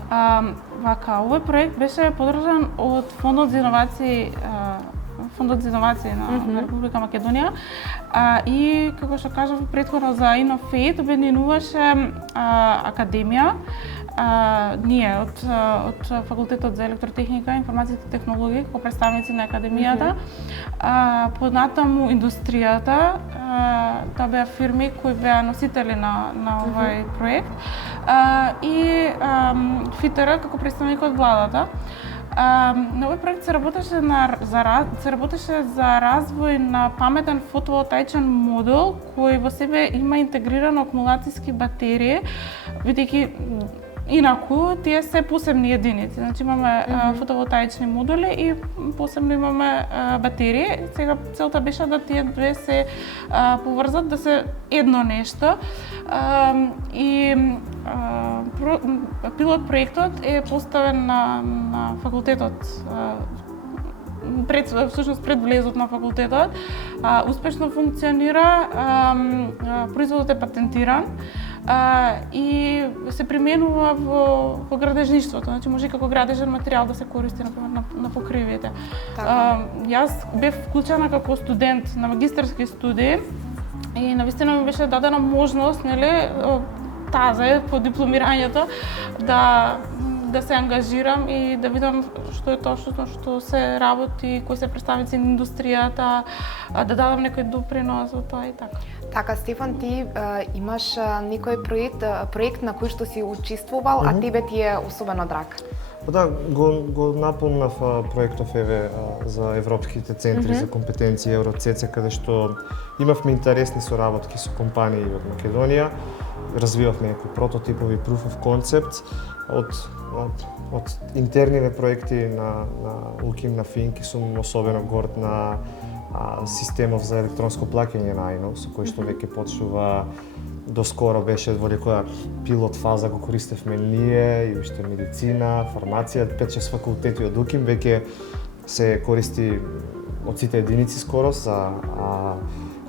Вака, овој проект беше поддржан од Фондот за инновации на Република Македонија и како што кажав претходно за InnoFate обединуваше академија, ние од факултетот за електротехника и информацијски технологии како представници на академијата, понатаму индустријата, тоа беа фирми кои беа носители на овој проект и ФИТР како представник од владата. На овој проект се работеше за развој на паметен фотоволтаичен модул кој во себе има интегрирано акумулацијски батерии, бидејќи инаку тие се посебни единици. Значи имаме фотоволтаични модули и посебно имаме батерии. Сега целта беше да тие две се поврзат, да се едно нешто. И пилот проектот е поставен на факултетот пред влезот на факултетот, успешно функционира, производот е патентиран и се применува во градежништвото, значи може и како градежен материјал да се користи на покривите. Јас бев вклучена како студент на магистарски студии и навистина ми беше дадена можност, нели, таза по дипломирањето да се ангажирам и да видам што е точно што се работи, кои се представници на индустријата, да дадам некој допринос во тоа и така. Така, Стефан, ти имаш некој проект на кој што си учествувал, а тебе ти е особено драг? Да, го напомнав проектов за европските центри за компетенции Евроцеце, каде што имавме интересни соработки со компании од Македонија, развивавме некои прототипови proof of concept од интерниве проекти на УКИМ, на Финки, сум особено горд на системов за електронско плаќање на АјНО, со кој што веќе почнува, доскоро беше во некоја пилот фаза, го користевме ние и уште медицина, фармација, 5-6 факултети од УКИМ веќе се користи од сите единици скоро за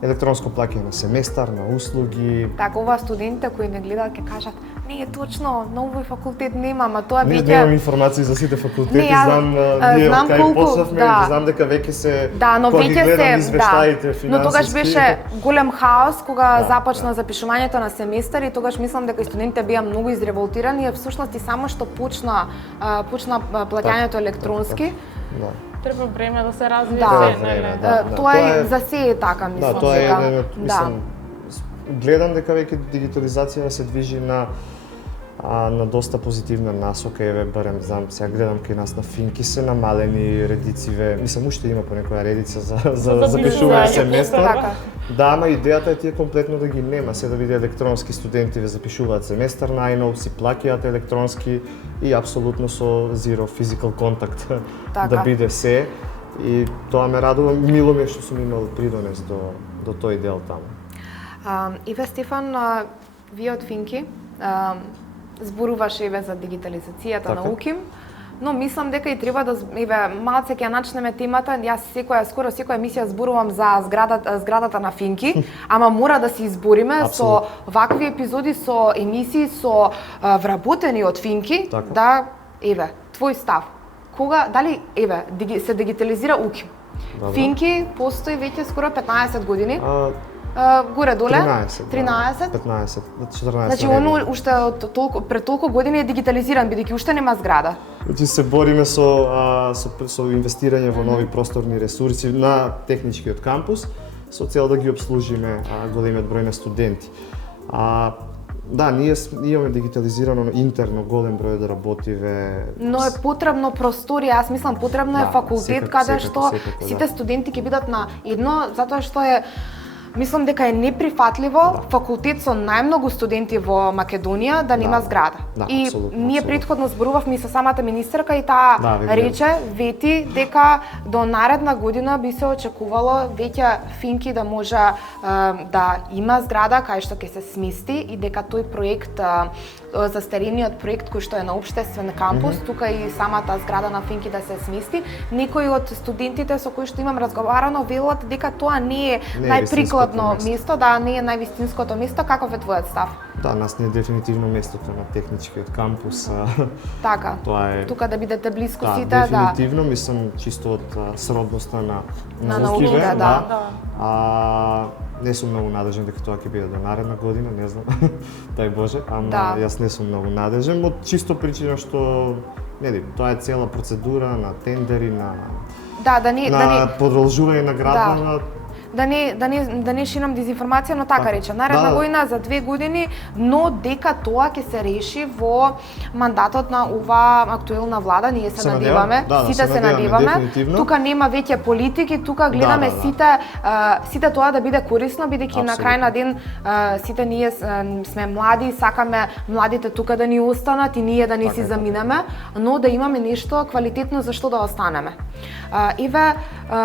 електронско плаќање на семестар, на услуги. Така, ова студентите кои не гледаат ќе кажат: "Не е точно, на овој факултет нема, ама тоа веќе..." веќе Немам информации за сите факултети, знам ние од кај почнавме, знам дека веќе се но веќе се извештаите финансиски. Но тогаш беше голем хаос кога започна запишувањето на семестар и тогаш мислам дека студентите беа многу изреволтирани и всушност и само што почна плаќањето електронски. Да. Треба време да се развие. Тоа е за се е така, мислам. Да, тоа е еден од, мислам, гледам дека веќе дигитализација се движи на доста позитивна насока, еве барем знам, сега гледам кај нас на Финки се намалени редициве, мислам уште има по некоја редица за запишување семестар. Да, ама идејата е тие комплетно да ги нема, се да биде електронски, студенти ве запишуваат семестар на АјНО, си плаќаат електронски и апсолутно со zero physical contact да биде се. И тоа ме радува, мило ми е што сум имал придонес до тој дел таму. Иве, Стефан, вие од Финки зборуваш еве за дигитализацијата на УКИМ, но мислам дека и треба да малце ќе начнеме темата. Јас скоро секоја емисија зборувам за зградата на Финки, ама мора да се избориме со вакви епизоди, со емисии, со вработени од Финки, да еве твој став. Кога дали се дигитализира УКИМ? Финки постои веќе скоро 15 години. Горе-доле? 13? 15, 14. Значи, оно уште пред толку години е дигитализиран, бидејќи уште нема зграда. Значи, се бориме со инвестирање во нови просторни ресурси на техничкиот кампус, со цел да ги обслужиме големиот број на студенти. Да, ние имаме дигитализирано интерно голем број да работиве. Но е потребно просторија, јас мислам потребно е факултет каде што сите студенти ќе бидат на едно, затоа што е мислам дека е неприфатливо факултет со најмногу студенти во Македонија да нема зграда. И ние претходно зборувавме и со самата министерка и таа вети дека до наредна година би се очекувало веќе Финки да може да има зграда кај што ќе се смести и дека тој проект за стариниот проект кој што е на општествен кампус, тука и самата зграда на Финки да се смести. Некои од студентите со кои што имам разговарано велат дека тоа не е најприкладно место, да, не е највистинското место. Каков е твојот став? Да, нас не е дефинитивно местото на техничкиот кампус. Така. Тоа е тука да бидете блиску да, сите, да. Дефинитивно, мислам чисто од сродноста на науките, да. Не сум многу надежен дека тоа ќе биде до наредна година, не знам. Дај Боже, ама јас не сум многу надежен од чисто причина што нели, тоа е цела процедура на тендери, на продолжување на градова. Да не шинам дезинформација, но така рече. Наредна година за 2 години, но дека тоа ќе се реши во мандатот на ова актуелна влада, ние се надеваме, сите се надеваме. Тука нема веќе политики, тука гледаме сите тоа да биде корисно, бидејќи на крај на ден сите ние сме млади, сакаме младите тука да ни останат и ние да не си заминеме, но да имаме нешто квалитетно за што да останеме. Еве,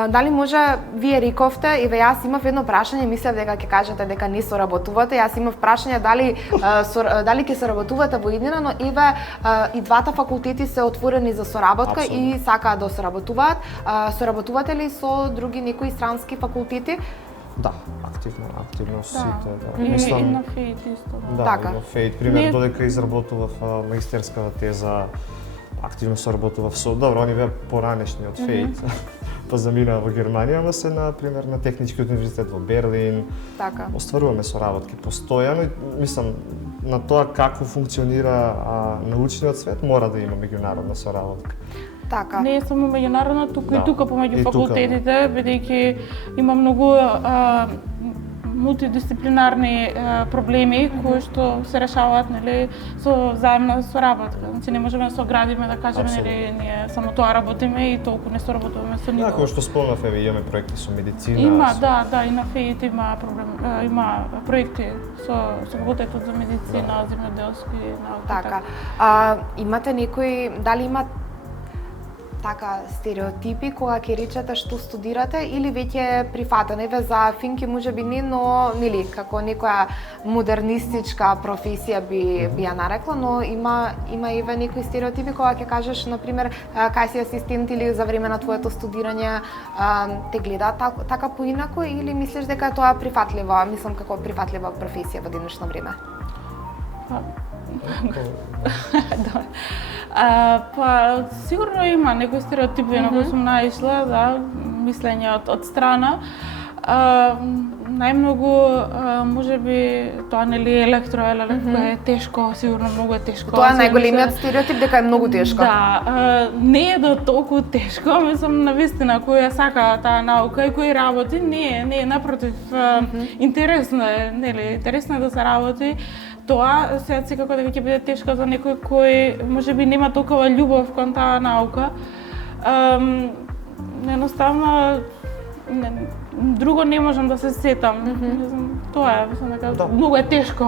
дали може, вие рековте, еве јас имав едно прашање, мислев дека ќе кажете дека не соработувате. Јас имав прашање дали ќе соработувате во иднина, но еве и двата факултети се отворени за соработка и сакаат да соработуваат. Соработувате ли со други некои странски факултети? Да, активно сите. И на ФЕИТ исто. Да, на ФЕИТ, пример, додека изработував магистерската теза, активно соработував со, добро, они беа поранешни од ФЕИТ. Па заминаа во Германија, ама се на пример на Техничкиот универзитет во Берлин. Така. Остваруваме соработки постојано и мислам на тоа како функционира научниот свет мора да има меѓународна соработка. Така. Не е само меѓународна, туку и тука помеѓу факултетите, бидејќи има многу мултидисциплинарни проблеми кои што се решаваат, нели, со заемна соработка. Значи не можеме да се оградиме да кажеме, нели, ние само тоа работиме и толку не соработуваме со никого. Да, кој што спомнав, еве имаме проекти со медицина. Има, да, и на ФЕИТ има проблем, има проекти со факултетот за медицина, земјоделски науки. Така. Имате некои, дали има така стереотипи кога ќе речете што студирате или веќе прифатено? Еве за Финки можеби не, но нели како некоја модернистичка професија би ја нарекла, но има еве некои стереотипи кога ќе кажеш на пример кај си асистент или за време на твоето студирање те гледаат така поинаку или мислиш дека тоа е прифатлива, мислам како прифатлива професија во денешно време? Па сигурно има некои стереотипи на кои сум наишла, да, мислење од страна. Најмногу можеби тоа нели електро е тешко, сигурно многу е тешко. Тоа е најголемиот стереотип дека е многу тешко. Да, не е до толку тешко, мислам навистина кој ја сака таа наука и кој работи, не е напротив, интересно е, нели, интересно е да се работи. Тоа се секако дека ќе биде тешко за некој кој можеби нема толкова љубов кон таа наука. Едноставно друго не можам да се сетам. Тоа е, мислам дека многу е тешко.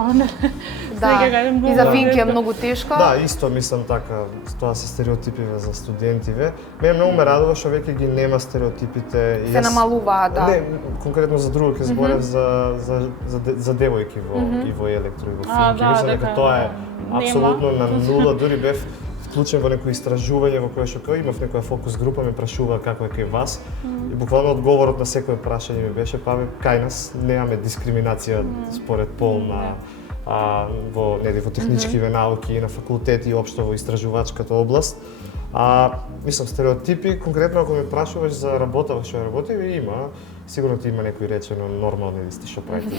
Да, и за Финки е многу тешко. Да, исто мислам така, тоа се стереотипиве за студентиве. Мене многу ме радува што веќе ги нема стереотипите. Се намалуваат, да. Не, конкретно за друго ќе зборев за девојки во електро и во Финки. Мислам дека тоа е апсолутно на нула, дури бев вклучен во некои истражување во кое што имав некоја фокус група, ме прашува како е кај вас и буквално одговорот на секое прашање ми беше кај нас немаме дискриминација според пол во техничкиве науки, на факултети и општо во истражувачката област. Мислам, стереотипи, конкретно ако ме прашуваш за работа во што работи, има. Сигурно ти има некои речено нормални ли сте што правите,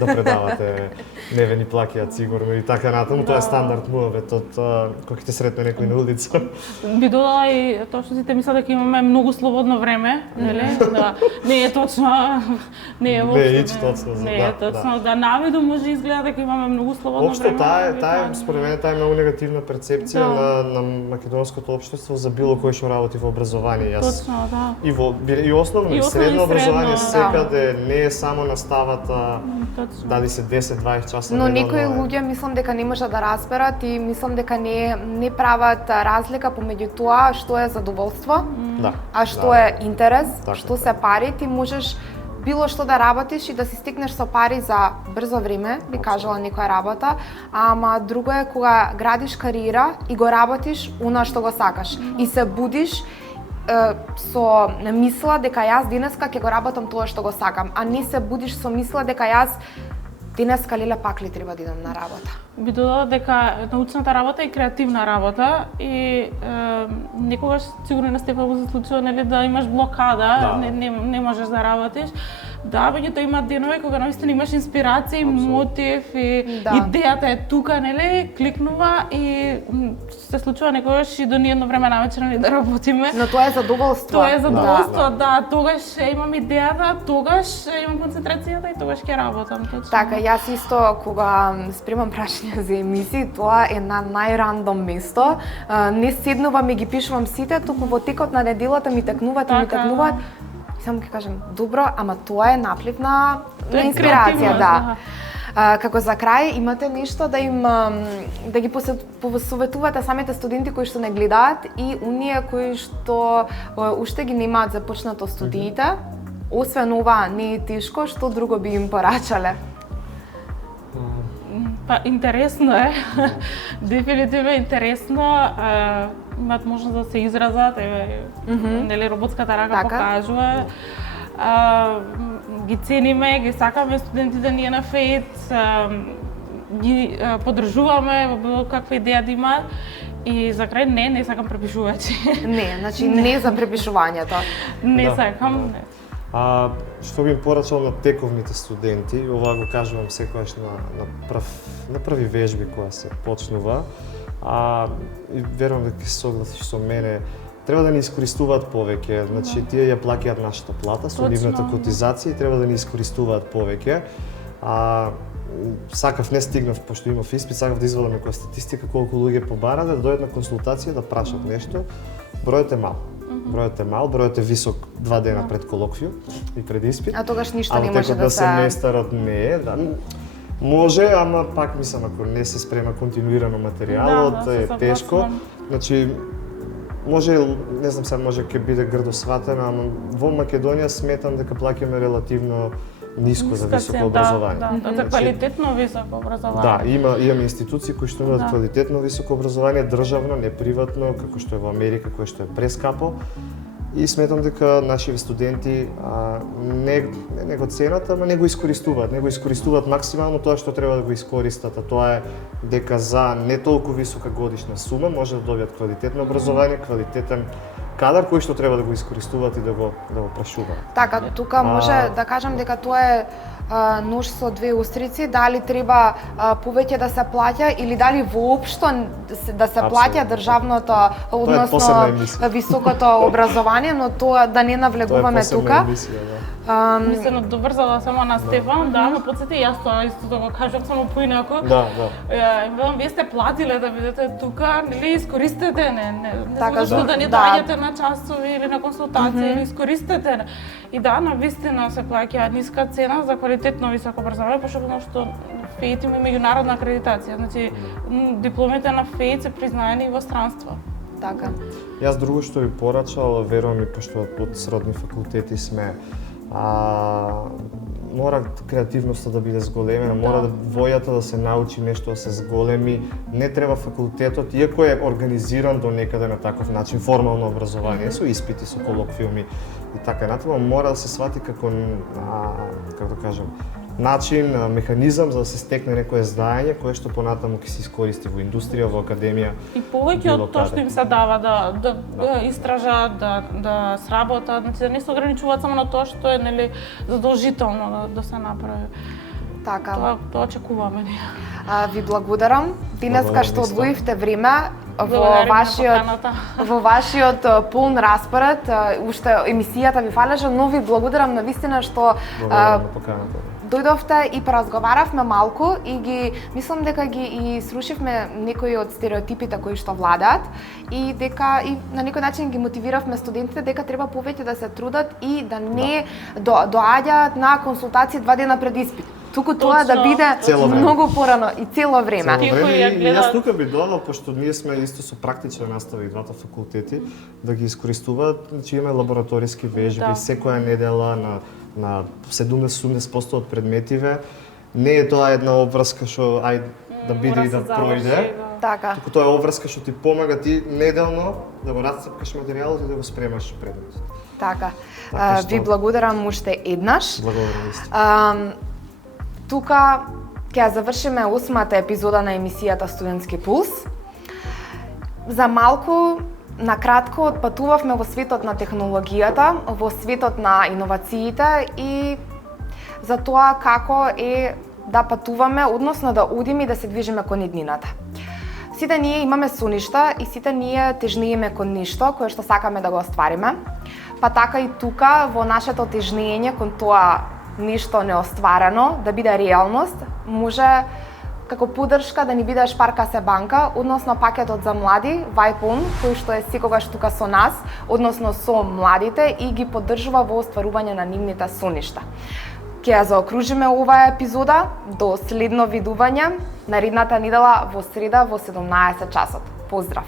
да предавате невени плакијат сигурно и така натаму, тоа е стандард муаветот кога ќе сретне некој на улица. Би додала и тоа што сите мислат дека имаме многу слободно време, нели? Да, не е точно, не е точно. Не е точно, да навиду може изгледа дека имаме многу слободно време. Општо таа е според мене таа е многу негативна перцепција на македонското општество за било кој што работи во образование. Точно, да. И основно и средно образование секаде не е само наставата, дали се 10-20 часа. Но некои луѓе мислам дека не можат да разберат и мислам дека не прават разлика помеѓу тоа што е задоволство, а што е интерес, што се пари. Ти можеш било што да работиш и да си стекнеш со пари за брзо време, би кажала некоја работа, ама друго е кога градиш кариера и го работиш она што го сакаш и се будиш со мисла дека јас денеска ќе го работам тоа што го сакам, а не се будиш со мисла дека јас денеска леле пак ли треба да идам на работа. Би додала дека научната работа е креативна работа и некогаш сигурно на Стефано се случува нели да имаш блокада, не можеш да работиш. Да, меѓутоа има денови кога наистина имаш инспирација и мотив и идејата е тука, нели, кликнува и се случува некогаш и до ни едно време навечер нели да работиме. Но тоа е задоволство. Тоа е задоволство, да, тогаш имам идејата, тогаш имам концентрацијата и тогаш ќе работам, точно. Така, јас исто кога спремам прашања за емисии, тоа е на најрандом место. Не седнувам и ги пишувам сите, туку во текот на неделата ми текнуваат. И само ќе кажам, добро, ама тоа е наплив на инспирација, да. Како за крај, имате нешто да им да ги посоветувате самите студенти кои што не гледаат и оние кои што уште ги немаат започнато студиите, освен ова не е тешко, што друго би им порачале? Па интересно е. Дефинитивно интересно. Имаат можност да се изразат, нели роботската рака покажува. Ги цениме, ги сакаме студентите ние на ФЕИТ, ги поддржуваме во било каква идеја да имаат. И за крај не сакам препишувачи. Не, значи не за препишувањето. Не сакам, не. Што би им порачал на тековните студенти, ова го кажувам секогаш на први вежби која се почнува, и верувам дека се согласиш со мене, треба да ни искористуваат повеќе, значи тие ја плаќаат нашата плата со нивната котизација и треба да ни искористуваат повеќе. Сакав, не стигнав, пошто имав испит, сакав да извадам некоја статистика колку луѓе побара да дојдат на консултација да прашат нешто. Бројот е мал. Бројот е висок 2 дена пред колоквиум и пред испит. А тогаш ништо не може да се... семестарот не е, да. Може, ама пак мислам, ако не се спрема континуирано материјалот, е тешко. Значи, може, не знам сега, може ќе биде грдо сватено, ама во Македонија сметам дека плаќаме релативно ниско за високо образование. Да, за квалитетно високо образование. Да, имаме институции кои што имаат квалитетно високо образование, државно, не приватно, како што е во Америка, кое што е прескапо. И сметам дека нашите студенти не го ценат, ама не го искористуваат максимално тоа што треба да го искористат, а тоа е дека за не толку висока годишна сума може да добијат квалитетно образование, квалитетен кадар кој што треба да го искористуваат и да го прашуваат. Така, тука може да кажам дека тоа е нож со две устрици, дали треба повеќе да се плаќа или дали воопшто да се плаќа државното, односно високото образование, но тоа да не навлегуваме тука. Мислено добрзала само на Стефан, да, ме потсети јас тоа исто да го кажам само поинаку. Да. Вие сте платиле да бидете тука, нели искористете, не така, зашто да не доаѓате на часови или на консултации, или искористете. И да, навистина се плаќа ниска цена за квалитетно високо образование, пошто што ФЕИТ има меѓународна акредитација, значи дипломите на ФЕИТ се признаени во странство. Така. Јас друго што би порачал, верувам и пошто од сродни факултети сме, мора креативноста да биде зголемена, мора да војата да се научи нешто да се зголеми. Не треба факултетот, иако е организиран до некаде на таков начин, формално образование, со испити, со колоквиуми и така натаму, мора да се свати како, како да кажам, начин, механизам за да се стекне некое знаење кое што понатаму ќе се искористи во индустрија, во академија. И повеќе од тоа што им се дава да истражат, да сработат, значи да не се ограничуваат само на тоа што е нели задолжително да се направи. Така. Тоа очекуваме ние. Ви благодарам. Денеска што одвоивте време во вашиот полн распоред, уште емисијата ви фалеше, но ви благодарам навистина што дојдовте и поразговаравме малку и мислам дека ги срушивме некои од стереотипите кои што владаат и дека и на некој начин ги мотивиравме студентите дека треба повеќе да се трудат и да не доаѓаат на консултации 2 дена пред испит. Туку тоа да биде многу порано и цело време. И јас тука би додал, пошто ние сме исто со практична настава и двата факултети, да ги искористуваат, значи имаме лабораториски вежби секоја недела на на 70-80% од предметиве, не е тоа една обврска што да биде и да пројде. Така. Туку тоа е обврска што ти помага ти неделно да го расцепкаш материјалот и да го спремаш предметот. Така. Така што- Ви благодарам уште еднаш. Благодарам исто. Тука ќе ја завршиме 8-та епизода на емисијата Студентски пулс. За малку, накратко, отпатувавме во светот на технологијата, во светот на иновациите и за тоа како е да патуваме, односно да одиме и да се движиме кон иднината. Сите ние имаме соништа и сите ние тежнееме кон нешто кое што сакаме да го оствариме. Па така и тука во нашето тежнење кон тоа нешто неостварено да биде реалност, може како поддршка да ни биде Шпарка се банка, односно пакетот за млади Vibe On, кој што е секогаш тука со нас, односно со младите и ги поддржува во остварување на нивните соништа. Ќе ја заокружиме оваа епизода до следно видување наредната недела во среда во 17 часот. Поздрав!